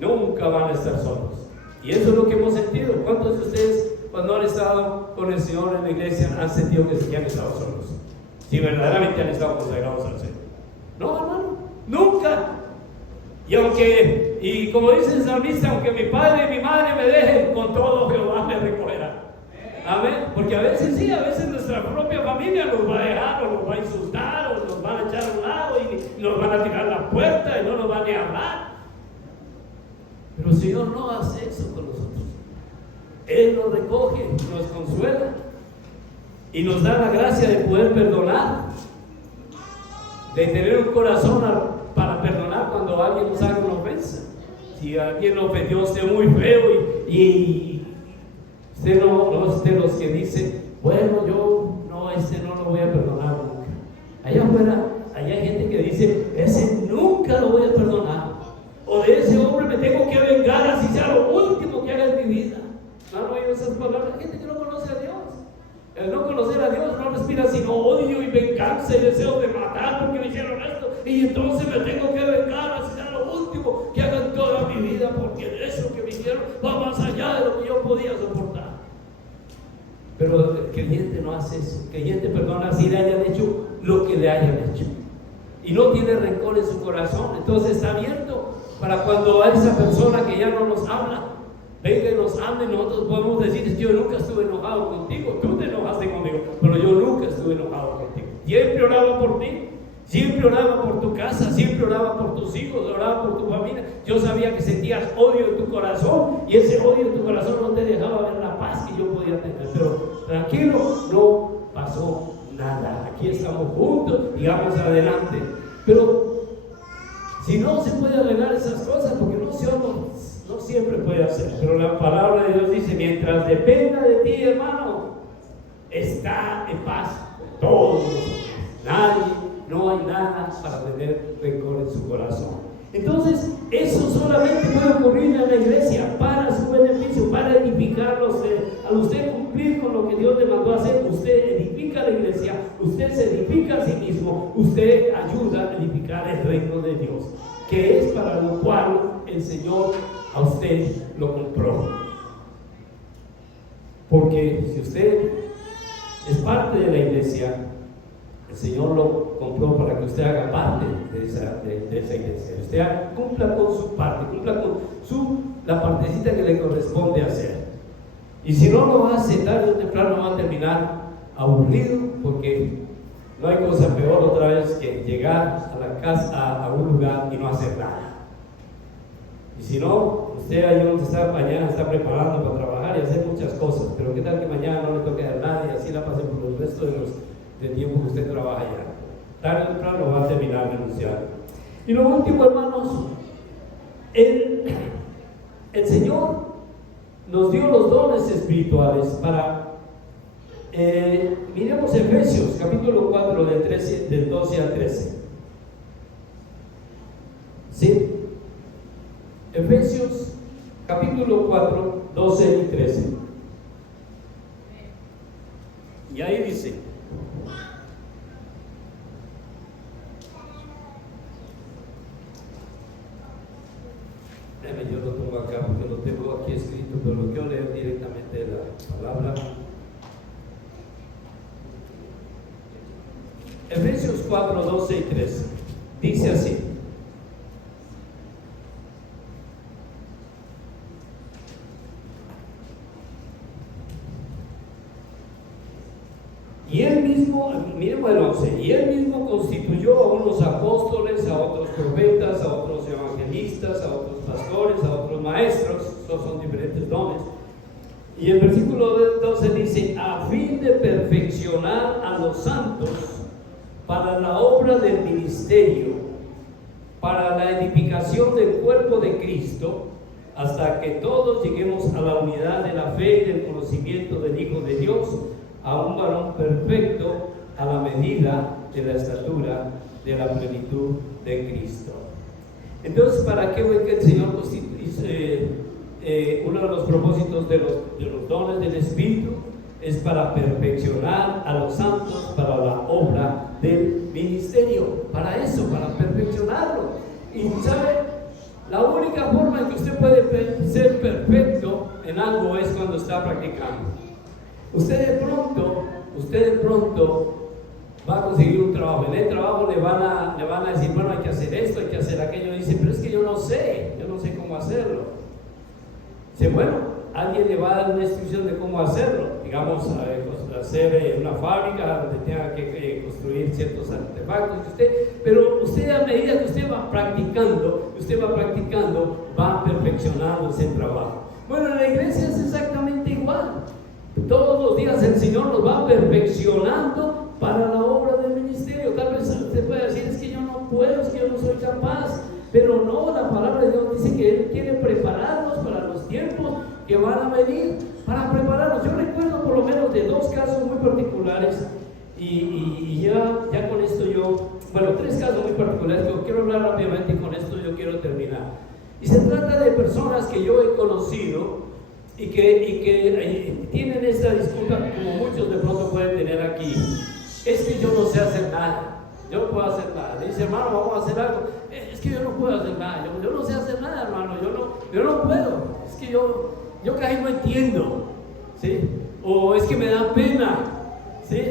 Nunca van a estar solos, y eso es lo que hemos sentido. ¿Cuántos de ustedes, cuando han estado con el Señor en la iglesia, han sentido que han estado solos? Si verdaderamente han estado consagrados al Señor. No, hermano, nunca. Y como dice el salmista: aunque mi padre y mi madre me dejen, con todo Jehová me recogerá. Amén. Porque a veces sí, a veces nuestra propia familia nos va a dejar, o nos va a insultar, o nos van a echar a un lado, y nos van a tirar la puerta, y no nos van ni a hablar. Pero el Señor no hace eso con nosotros. Él nos recoge, nos consuela, y nos da la gracia de poder perdonar, de tener un corazón para perdonar cuando alguien nos haga una ofensa. Si alguien nos ofendió a usted muy feo, y usted no es de los que dice: bueno, yo no lo voy a perdonar nunca. Allá afuera, allá hay gente que dice: ese nunca lo voy a perdonar, o de ese hombre me tengo que vengar, así sea lo último que haga en mi vida. ¿No han oído esas palabras? Gente que no conoce a Dios. El no conocer a Dios no respira sino odio y venganza y deseo de matar porque me hicieron esto, y entonces me tengo que vengar, así sea lo último que hagan toda mi vida, porque eso que me hicieron va más allá de lo que yo podía soportar. Pero el creyente no hace eso. El creyente perdona si le hayan hecho lo que le hayan hecho, y no tiene rencor en su corazón. Entonces está abierto para cuando a esa persona que ya no nos habla venga y nos hable, nosotros podemos decir: yo nunca estuve enojado contigo, tú te enojaste conmigo, pero yo nunca estuve enojado contigo. Siempre oraba por ti, siempre oraba por tu casa, siempre oraba por tus hijos, oraba por tu familia. Yo sabía que sentías odio en tu corazón, y ese odio en tu corazón no te dejaba ver la paz que yo podía tener. Pero tranquilo, no pasó nada. Aquí estamos juntos y vamos adelante. Pero Si no se puede arreglar esas cosas, porque no siempre puede hacer. Pero la palabra de Dios dice: mientras dependa de ti, hermano, está en paz con todos los hombres. No hay nada para tener rencor en su corazón. Entonces, eso solamente puede ocurrir en la iglesia para su beneficio, para edificarlo a usted. Al usted cumplir con lo que Dios le mandó a hacer, usted edifica la iglesia, usted se edifica a sí mismo, usted ayuda a edificar el reino de Dios, que es para lo cual el Señor a usted lo compró. Porque si usted es parte de la iglesia, el Señor lo compró para que usted haga parte de esa iglesia. Usted cumpla con su parte, cumpla con la partecita que le corresponde hacer. Y si no lo hace, tarde o temprano va a terminar aburrido, porque no hay cosa peor otra vez que llegar a la casa, a un lugar y no hacer nada. Y si no, usted ahí donde está mañana está preparando para trabajar y hacer muchas cosas, pero qué tal que mañana no le toque a nadie y así la pase por el resto del tiempo que usted trabaja ya. Tarde o temprano va a terminar renunciando. Y lo último, hermanos, el Señor nos dio los dones espirituales para, miremos Efesios capítulo 4 del 12 al 13. ¿Sí? Efesios capítulo 4, 12 y 13. Y ahí dice: yo lo pongo acá porque lo tengo aquí escrito, pero lo quiero leer directamente de la palabra. Efesios 4, 12 y 13 dice así: y él mismo, miremos el 11, y él mismo constituyó a unos apóstoles, a otros profetas, a otros evangelistas, a otros pastores, a otros maestros. Estos son diferentes dones. Y el versículo 12 dice: a fin de perfeccionar a los santos para la obra del ministerio, para la edificación del cuerpo de Cristo, hasta que todos lleguemos a la unidad de la fe y del conocimiento del Hijo de Dios, a un varón perfecto, a la medida de la estatura de la plenitud de Cristo. Entonces, ¿para qué fue que el Señor uno de los propósitos de los dones del Espíritu es para perfeccionar a los santos para la obra del ministerio? Para eso, para perfeccionarlo. Y ¿sabe? La única forma en que usted puede ser perfecto en algo es cuando está practicando. Usted de pronto va a conseguir un trabajo. En el trabajo le van a decir: bueno, hay que hacer esto, hay que hacer aquello. Dice: pero es que yo no sé cómo hacerlo. Dice: bueno, alguien le va a dar una instrucción de cómo hacerlo. Digamos, hacer una fábrica donde tenga que construir ciertos artefactos. Pero usted, a medida que usted va practicando, va perfeccionando ese trabajo. Bueno, en la iglesia es exactamente igual. Todos los días el Señor nos va perfeccionando para la obra del ministerio. Tal vez usted pueda decir: es que yo no puedo, es que yo no soy capaz. Pero no, la palabra de Dios dice que Él quiere prepararnos para los tiempos que van a venir, para prepararnos. Yo recuerdo por lo menos de dos casos muy particulares, y ya con esto tres casos muy particulares que quiero hablar rápidamente, y con esto yo quiero terminar. Y se trata de personas que yo he conocido y que tienen esta disculpa, como muchos de pronto pueden tener aquí: es que yo no sé hacer nada, yo no puedo hacer nada. Le dice: hermano, vamos a hacer algo. Es que yo no puedo hacer nada, yo no sé hacer nada, hermano, yo no puedo, es que yo casi no entiendo, ¿sí? O es que me da pena, ¿sí?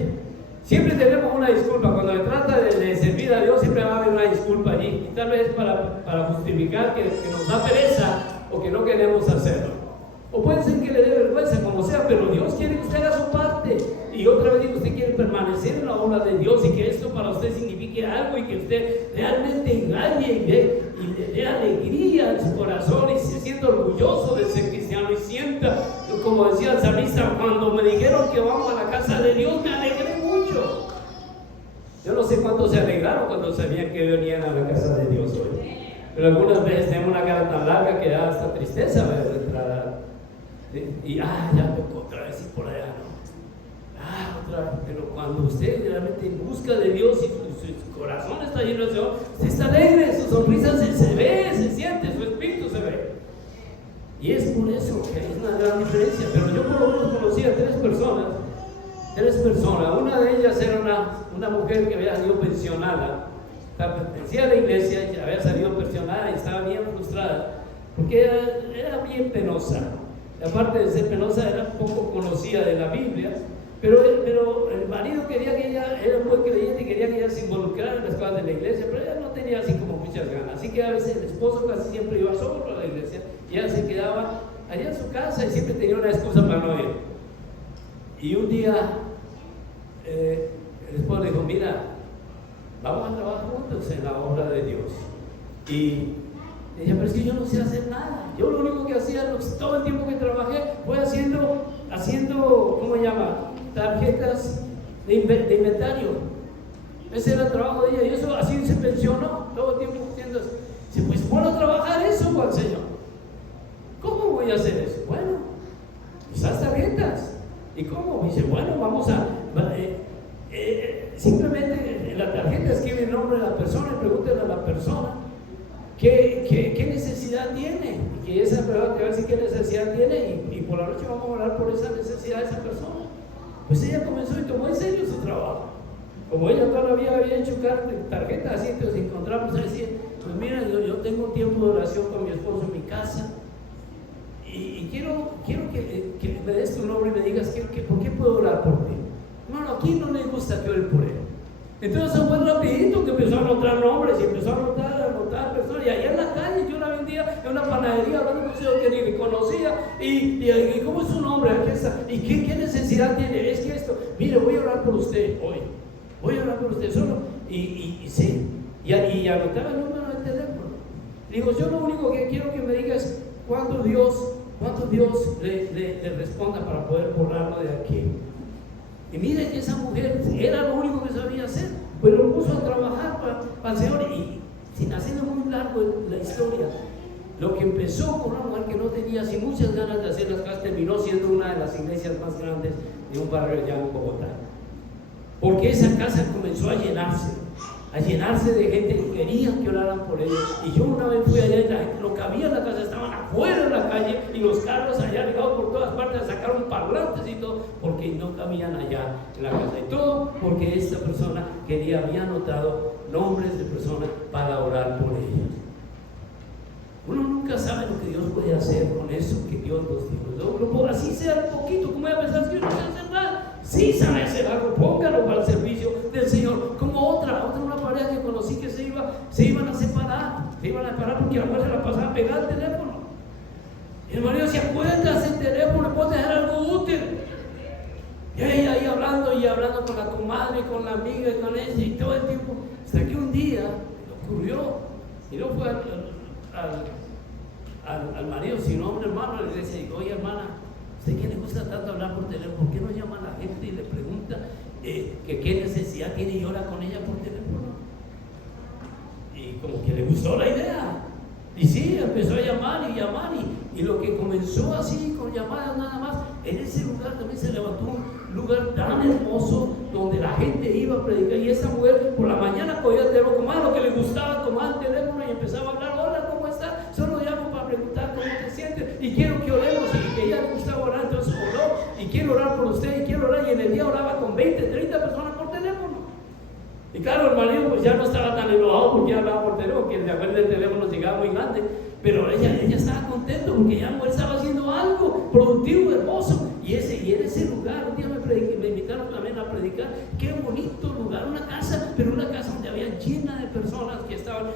Siempre tenemos una disculpa. Cuando se trata de servir a Dios, siempre va a haber una disculpa allí, y tal vez para justificar que nos da pereza o que no queremos hacerlo. O puede ser que le dé vergüenza, como sea, pero Dios quiere que usted haga su parte. Y otra vez digo, usted quiere permanecer en la obra de Dios, y que esto para usted signifique algo, y que usted realmente engañe y le dé alegría en su corazón, y se sienta orgulloso de ser cristiano, y sienta, como decía el salmista: cuando me dijeron que vamos a la casa de Dios, me alegré mucho. Yo no sé cuántos se alegraron cuando sabían que venían a la casa de Dios hoy. Pero algunas veces tenemos una cara tan larga que da hasta tristeza ver de entrada. Y ya tocó otra vez y por allá, ¿no? Otra vez. Pero cuando usted realmente busca de Dios y su corazón está lleno de Señor, usted está alegre, su sonrisa se ve, se siente, su espíritu se ve. Y es por eso que hay una gran diferencia. Pero yo por lo menos conocí a tres personas. Una de ellas era una mujer que había sido pensionada. Pertenecía a la iglesia y había salido pensionada y estaba bien frustrada porque era bien penosa. Aparte de ser penosa, era poco conocida de la Biblia, pero el marido quería que ella, era muy creyente y quería que ella se involucrara en las cosas de la iglesia, pero ella no tenía así como muchas ganas. Así que a veces el esposo casi siempre iba solo a la iglesia y ella se quedaba allá en su casa y siempre tenía una excusa para no ir. Y un día el esposo le dijo: mira, vamos a trabajar juntos en la obra de Dios. Y ella: pero es que yo no sé hacer nada. Yo lo único que hacía todo el tiempo que trabajé fue haciendo ¿cómo se llama? Tarjetas de inventario. Ese era el trabajo de ella y eso así se pensionó todo el tiempo haciendo eso. Dice: pues pon a trabajar eso, Juan Señor. ¿Cómo voy a hacer eso? Bueno, esas tarjetas. ¿Y cómo? Dice: bueno, vamos a simplemente en la tarjeta escribe el nombre de la persona y pregúntale a la persona qué necesidad tiene, y que esa persona te va a decir qué necesidad tiene, y por la noche vamos a hablar por esa necesidad de esa persona. Pues ella comenzó y tomó en serio su trabajo. Como ella todavía había hecho tarjetas así, entonces encontramos así: pues mira, yo tengo un tiempo de oración con mi esposo en mi casa y quiero que me des tu nombre y me digas por qué puedo orar por ti. Bueno, aquí no le gusta que ore por él. Entonces fue rapidito que empezó a anotar nombres y empezó a anotar personas. Y allá en la calle yo la vendía en una panadería hablando con un señor que ni me conocía. Y ¿cómo es su nombre? Aquí está. ¿Y qué necesidad tiene? Es que esto, mire, voy a orar por usted hoy. Voy a orar por usted solo. Y sí. Y anotaba el número del teléfono. Digo: yo lo único que quiero que me diga es cuánto Dios le responda para poder borrarlo de aquí. Y miren que esa mujer era lo único que sabía hacer, pero lo puso a trabajar para el Señor. Y sin hacerlo muy largo la historia, lo que empezó con una mujer que no tenía así muchas ganas de hacer las cosas, terminó siendo una de las iglesias más grandes de un barrio allá en Bogotá. Porque esa casa comenzó a llenarse de gente que quería que oraran por ellos. Y yo una vez fui allá y la gente no cabía en la casa, estaban afuera en la calle y los carros allá ligados por todas partes, sacaron parlantes y todo, porque no cabían allá en la casa. Y todo porque esta persona había anotado nombres de personas para orar por ellos. Uno nunca sabe lo que Dios puede hacer con eso que Dios nos dio. Así sea un poquito, como ya pensás que no sé hacer nada. Sí sabe hacer algo, póngalo para el servicio del Señor. Como una pareja que conocí que se iban a separar porque la mujer se la pasaba pegada al teléfono. Y el marido decía: cuélgase el teléfono, le puedo dejar algo útil. Y ella ahí hablando con la comadre, con la amiga, con ella, y todo el tiempo, hasta que un día le ocurrió, y no fue al marido, sino a un hermano de la iglesia, y dijo: oye, hermana, ¿usted qué le gusta tanto hablar por teléfono? ¿Por qué no llama a la gente y le pregunta que qué necesidad tiene y ora con ella por teléfono? Y como que le gustó la idea. Y sí, empezó a llamar, y lo que comenzó así con llamadas nada más, en ese lugar también se levantó un lugar tan hermoso donde la gente iba a predicar. Y esa mujer por la mañana cogía el teléfono, como lo que le gustaba, tomaba el teléfono y empezaba a hablar: hola, ¿cómo estás? Solo llamo para preguntar cómo te sientes y quiero que oremos. Y que ella le gustaba orar, entonces oró: y quiero orar por usted, y quiero orar. Y en el día oraba con 20, 30 personas por teléfono. Y claro, el marido pues ya no estaba tan enojado porque ya hablaba por teléfono, que de acuerdo el teléfono llegaba muy grande, pero ella estaba contenta porque ya no estaba haciendo algo productivo, hermoso. Y en ese lugar, un día me invitaron también a predicar. Qué bonito lugar, una casa, pero una casa donde había llena de personas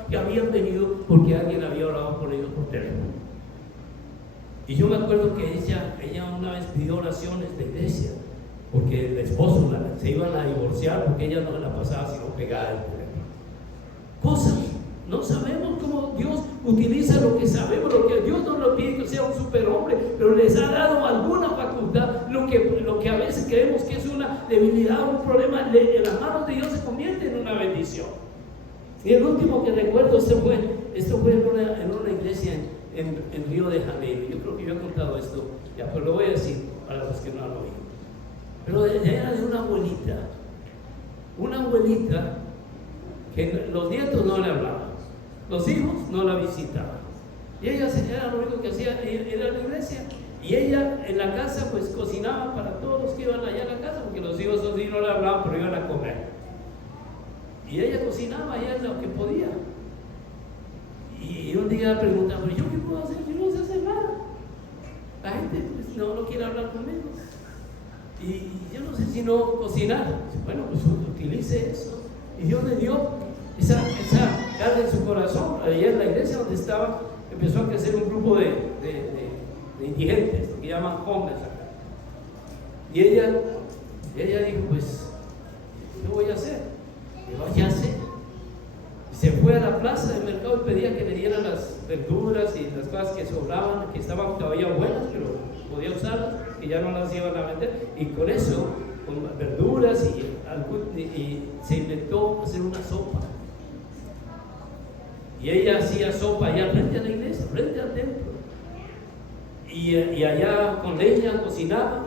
que habían venido porque alguien había orado por ellos por teléfono. Y yo me acuerdo que ella una vez pidió oraciones de iglesia, porque el esposo se iban a divorciar porque ella no la pasaba sino pegada al teléfono. Cosas, no sabemos cómo Dios utiliza lo que sabemos, lo que Dios no nos pide que sea un superhombre, pero les ha dado alguna facultad. Lo que a veces creemos que es una debilidad, un problema, en las manos de Dios se convierte en una bendición. Y el último que recuerdo fue esto fue en una iglesia en Río de Janeiro. Yo creo que yo he contado esto, ya, pero lo voy a decir para los que no lo han oído. Pero era de una abuelita que los nietos no le hablaban, los hijos no la visitaban, y ella era lo único que hacía, era la iglesia. Y ella en la casa pues cocinaba para todos los que iban allá a la casa, porque los hijos sí no le hablaban, pero iban a comer. Y ella cocinaba allá lo que podía. Y un día preguntaba, ¿pero yo qué puedo hacer? Yo no sé hacer nada. La gente pues, no quiere hablar conmigo. Y yo no sé si no cocinar. Bueno, pues utilice eso. Y Dios le dio esa carga en su corazón. Allá en la iglesia donde estaba, empezó a crecer un grupo de indigentes, lo que llaman homeless acá. Y ella dijo, pues, ¿qué voy a hacer? Y ya sé. Y se fue a la plaza del mercado y pedía que le dieran las verduras y las cosas que sobraban, que estaban todavía buenas, pero podía usarlas, que ya no las iban a vender. Y con eso, con verduras y se inventó hacer una sopa. Y ella hacía sopa allá frente a la iglesia, frente al templo. Y allá con leña cocinaba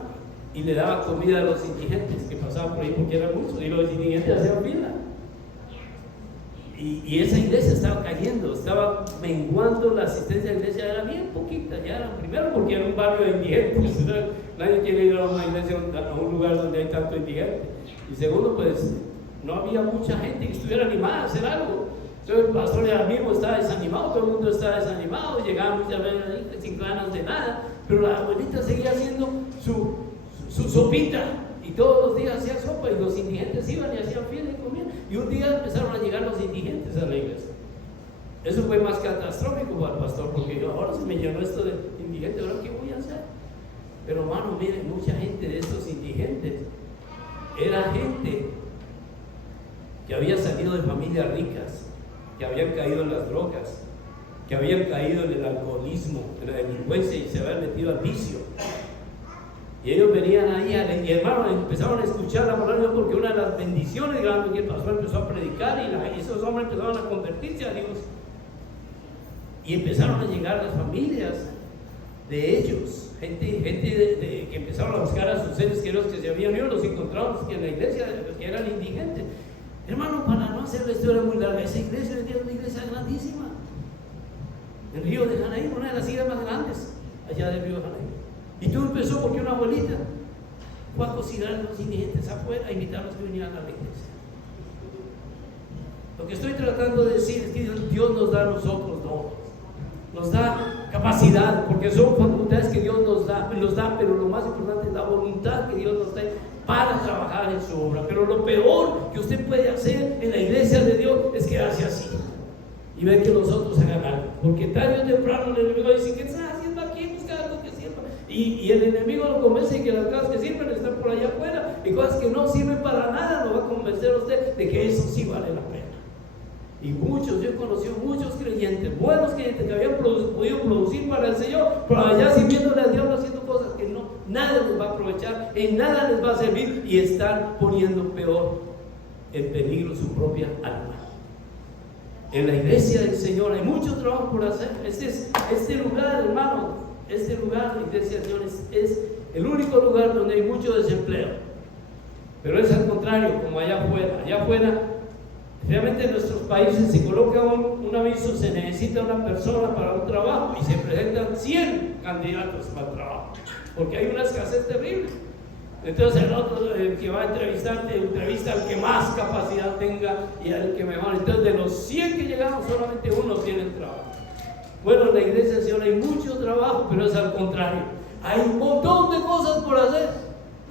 y le daba comida a los indigentes que pasaban por ahí, porque eran muchos, y los indigentes hacían fila. Y esa iglesia estaba cayendo, estaba menguando, la asistencia de la iglesia era bien poquita, ya era, primero porque era un barrio de indigentes, nadie quiere ir a una iglesia, a un lugar donde hay tanto indigente. Y segundo, pues no había mucha gente que estuviera animada a hacer algo. Entonces el pastor ya mismo estaba desanimado, todo el mundo estaba desanimado, llegaban muchas veces sin ganas de nada, pero la abuelita seguía haciendo su sopita, y todos los días hacía sopa, y los indigentes iban y hacían fila y comían. Y un día empezaron a llegar los indigentes a la iglesia. Eso fue más catastrófico para el pastor, porque ahora se me llenó esto de indigentes, ¿ahora qué voy a hacer? Pero hermano, miren, mucha gente de estos indigentes era gente que había salido de familias ricas, que habían caído en las drogas, que habían caído en el alcoholismo, en la delincuencia, y se habían metido al vicio. Y ellos venían ahí, y hermano, empezaron a escuchar la palabra de Dios, porque una de las bendiciones grandes que el pastor empezó a predicar, y esos hombres empezaron a convertirse a Dios. Y empezaron a llegar las familias de ellos, gente que empezaron a buscar a sus seres queridos que se habían ido, los encontraron en la iglesia, que eran indigentes. Hermano, para no hacer la historia muy larga, esa iglesia es una iglesia grandísima. En Río de Janeiro, una de las iglesias más grandes allá de Río de Janeiro. Y todo empezó porque una abuelita fue a cocinar a los indigentes afuera, a invitarlos que vinieran a la iglesia. Lo que estoy tratando de decir es que Dios nos da a nosotros dones, nos da capacidad, porque son facultades que Dios nos da, pero lo más importante es la voluntad que Dios nos da para trabajar en su obra. Pero lo peor que usted puede hacer en la iglesia de Dios es quedarse así y ver que los otros hagan algo, porque tarde o temprano el enemigo dice: ¿qué estás haciendo aquí? Busca algo que sirva. Y el enemigo lo convence de que las cosas que sirven están por allá afuera, y cosas que no sirven para nada lo va a convencer a usted de que eso sí vale la pena. Y muchos, yo he conocido muchos creyentes, buenos creyentes, que habían podido producir para el Señor, pero allá sirviéndole a Dios, haciendo cosas que no, nada les va a aprovechar, en nada les va a servir, y están poniendo peor en peligro su propia alma. En la iglesia del Señor hay mucho trabajo por hacer. Este lugar, hermano, este lugar, la iglesia del Señor, es el único lugar donde hay mucho desempleo. Pero es al contrario, como allá afuera. Allá afuera, realmente en nuestros países se coloca un aviso: se necesita una persona para un trabajo, y se presentan 100 candidatos para el trabajo, porque hay una escasez terrible. Entonces el otro, el que va a entrevistarte, entrevista al que más capacidad tenga y al que mejor. Entonces de los 100 que llegamos, solamente uno tiene el trabajo. Bueno, en la iglesia del Señor hay mucho trabajo, pero es al contrario. Hay un montón de cosas por hacer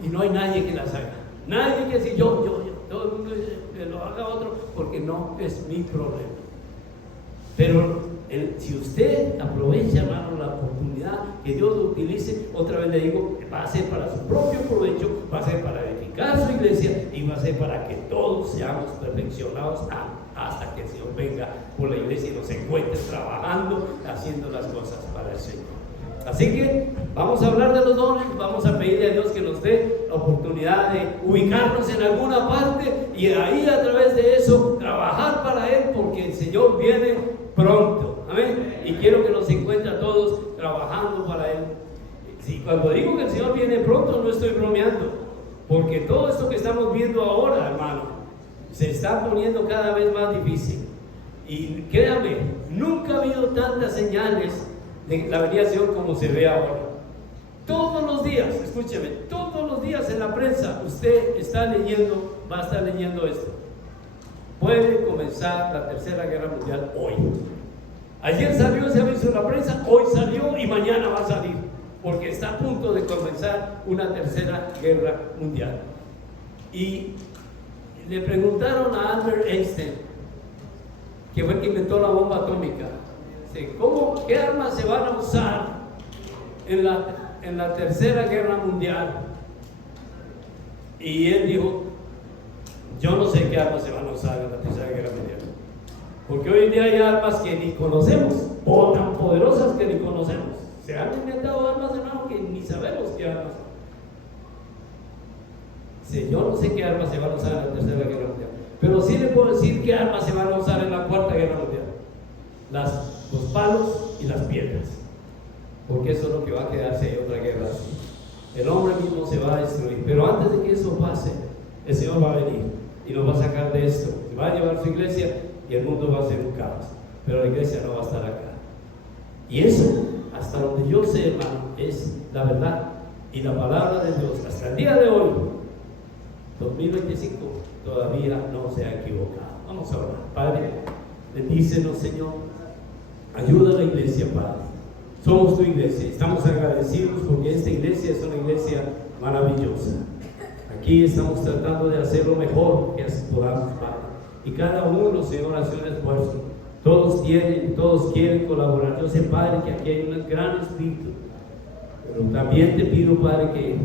y no hay nadie que las haga. Nadie que dice yo. Todo el mundo dice que lo haga otro, porque no es mi problema. Pero si usted aprovecha, hermano, la oportunidad que Dios lo utilice, otra vez le digo, va a ser para su propio provecho, va a ser para edificar su iglesia, y va a ser para que todos seamos perfeccionados hasta que el Señor venga por la iglesia y nos encuentre trabajando, haciendo las cosas para el Señor. Así que vamos a hablar de los dones, vamos a pedirle a Dios que nos dé la oportunidad de ubicarnos en alguna parte, y ahí a través de eso trabajar para Él, porque el Señor viene pronto. Amén. Y quiero que nos encuentre a todos trabajando para Él. Sí, cuando digo que el Señor viene pronto, no estoy bromeando, porque todo esto que estamos viendo ahora, hermano, se está poniendo cada vez más difícil. Y créame, nunca ha habido tantas señales de la venida del Señor como se ve ahora. Todos los días, escúcheme, todos los días en la prensa usted está leyendo, va a estar leyendo esto. Puede comenzar la Tercera Guerra Mundial hoy. Ayer salió ese aviso en la prensa, hoy salió y mañana va a salir, porque está a punto de comenzar una Tercera Guerra Mundial. Y le preguntaron a Albert Einstein, que fue el que inventó la bomba atómica, ¿qué armas se van a usar en la Tercera Guerra Mundial? Y él dijo, yo no sé qué armas se van a usar en la Tercera Guerra Mundial, porque hoy en día hay armas que ni conocemos, o tan poderosas que ni conocemos. Se han inventado armas, hermano, que ni sabemos qué armas son. Sí, yo no sé qué armas se van a usar en la Tercera Guerra Mundial, pero sí le puedo decir qué armas se van a usar en la Cuarta Guerra Mundial: los palos y las piedras, porque eso es lo que va a quedarse otra guerra así. El hombre mismo se va a destruir, pero antes de que eso pase, el Señor va a venir y nos va a sacar de esto, y va a llevar su iglesia, y el mundo va a ser un caos, pero la iglesia no va a estar acá. Y eso, hasta donde yo sé, hermano, es la verdad y la palabra de Dios. Hasta el día de hoy, 2025, todavía no se ha equivocado. Vamos a orar. Padre, bendícenos, Señor, ayuda a la iglesia, Padre. Somos tu iglesia, estamos agradecidos porque esta iglesia es una iglesia maravillosa. Aquí estamos tratando de hacer lo mejor que podamos, Padre, y cada uno, Señor, hace un esfuerzo. Todos quieren colaborar. Yo sé, Padre, que aquí hay un gran espíritu, pero también te pido, Padre, que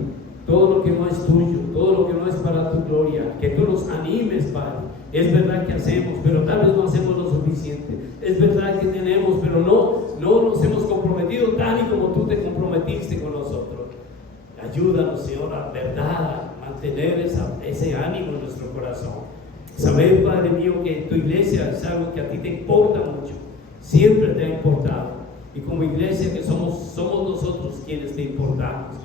todo lo que no es tuyo, todo lo que no es para tu gloria, que tú nos animes, Padre. Es verdad que hacemos, pero tal vez no hacemos lo suficiente. Es verdad que tenemos, pero no nos hemos comprometido tal y como tú te comprometiste con nosotros. Ayúdanos, Señor, a verdad, a mantener ese ánimo en nuestro corazón. Saber, Padre mío, que tu iglesia es algo que a ti te importa mucho, siempre te ha importado, y como iglesia que somos nosotros quienes te importamos.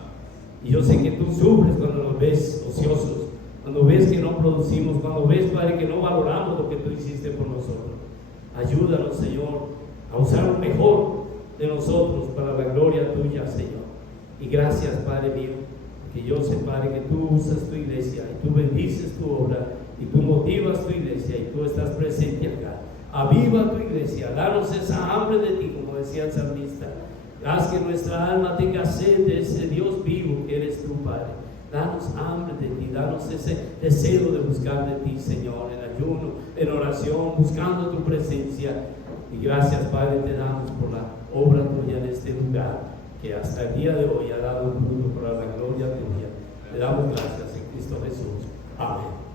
Y yo sé que tú sufres cuando nos ves ociosos, cuando ves que no producimos, cuando ves, Padre, que no valoramos lo que tú hiciste por nosotros. Ayúdanos, Señor, a usar lo mejor de nosotros para la gloria tuya, Señor. Y gracias, Padre mío, que yo sé, Padre, que tú usas tu iglesia y tú bendices tu obra y tú motivas tu iglesia y tú estás presente acá. Aviva tu iglesia, danos esa hambre de ti, como decía el salmista. Haz que nuestra alma tenga sed de ese Dios vivo que eres tú, Padre. Danos hambre de ti, danos ese deseo de buscar de ti, Señor, en ayuno, en oración, buscando tu presencia. Y gracias, Padre, te damos por la obra tuya en este lugar, que hasta el día de hoy ha dado fruto para la gloria tuya. Te damos gracias en Cristo Jesús. Amén.